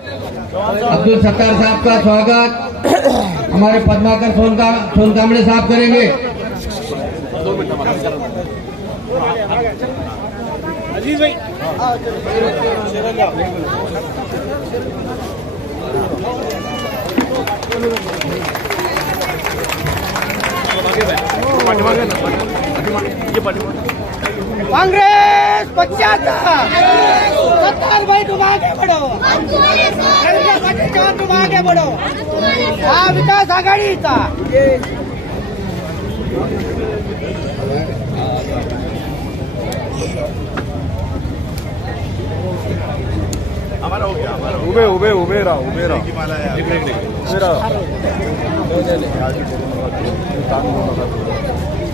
अब्दुल सत्तार साहब का स्वागत। हमारे पद्माकर सोनका सोनकामड़े साहब करेंगे। कांग्रेस पश्चाताप सत्तार भाई तुम आगे बढ़ो पाटील जवान तुम आगे बढ़ो हा विकास आघाडीचा उभे उभे उभे राहा उभे राहा उभे राहा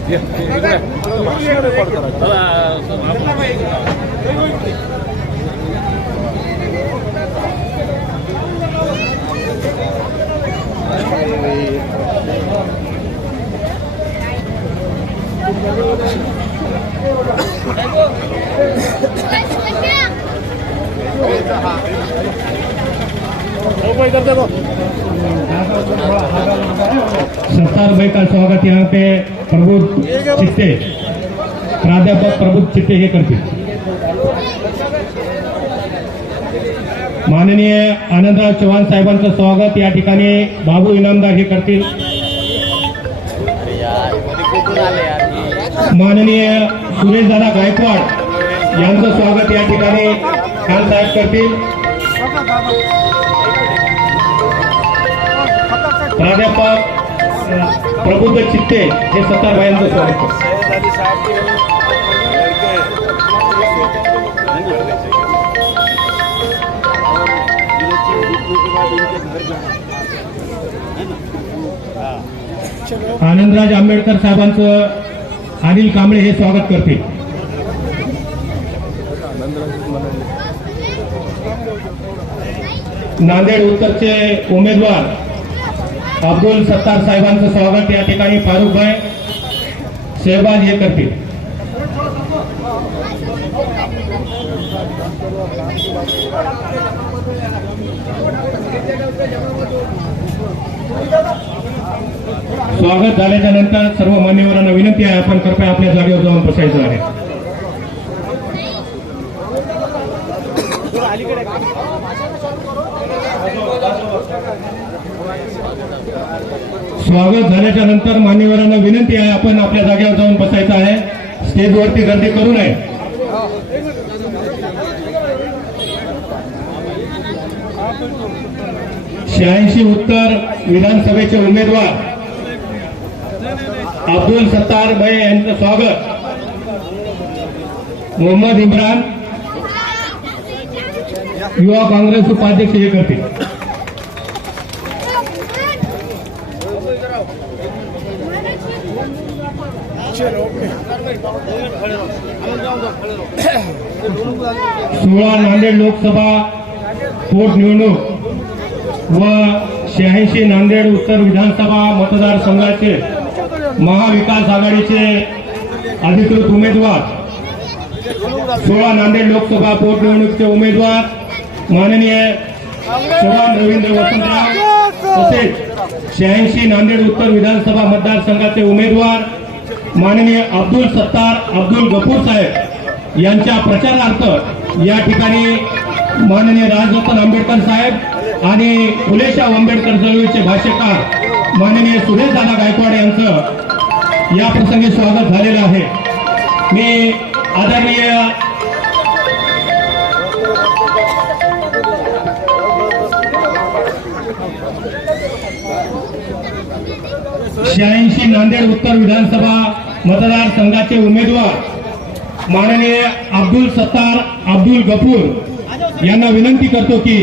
ये, इकडे. व्हिडिओ रेकॉर्ड करा. सत्तार भाई का स्वागत यहाँ पे प्रभु चित्ते। प्राध्यापक प्रभु चित्ते हे करतील। माननीय आनंदराव चव्हाण साहेबांचं स्वागत। या ठिकाणी बाबू इनामदार हे करतील। माननीय सुरेशदादा गायकवाड यांचं स्वागत या ठिकाणी खान साहेब करतील. प्राध्यापक प्रबुद्ध चित्ते हे सत्तार भाईंचं स्वागत आनंदराज आंबेडकर साहेबांचं अनिल कांबळे हे स्वागत करतील. नांदेड उत्तरचे उमेदवार अब्दुल सत्तार साहेबांचं स्वागत या ठिकाणी फारुखभाई शेहबाज हे करतील. स्वागत झाल्याच्यानंतर सर्व मान्यवरांना विनंती आहे आपण कृपया आपल्या जागेवर जाऊन बसायचं आहे. स्वागत झाल्याच्यानंतर मान्यवरांना विनंती आहे आपण आपल्या जागेवर जाऊन बसायचं आहे. स्टेजवरती गर्दी करू नये. शहाऐंशी उत्तर विधानसभेचे उमेदवार अब्दुल सत्तार भाई यांचं स्वागत. मोहम्मद इम्रान युवा काँग्रेस उपाध्यक्ष हे करतील. सोळा नांदेड लोकसभा पोटनिवडणूक व शहाऐंशी नांदेड उत्तर विधानसभा मतदारसंघाचे महाविकास आघाडीचे अधिकृत उमेदवार सोळा नांदेड लोकसभा पोटनिवडणूकचे उमेदवार माननीय चव्हाण रवींद्र वसंतराव तसेच शहाऐंशी नांदेड उत्तर विधानसभा मतदारसंघाचे उमेदवार माननीय अब्दुल सत्तार अब्दुल गफूर साहेब यांच्या प्रचारार्थ या ठिकाणी माननीय राजरत्न आंबेडकर साहेब आणि फुलेशाह आंबेडकर चळवळीचे भाष्यकार माननीय सुरेश दादा गायकवाड या प्रसंगी स्वागत झालेलं आहे. मी आदरणीय शहाऐंशी नांदेड उत्तर विधानसभा मतदारसंघाचे उमेदवार माननीय अब्दुल सत्तार अब्दुल गफूर यांना विनंती करतो की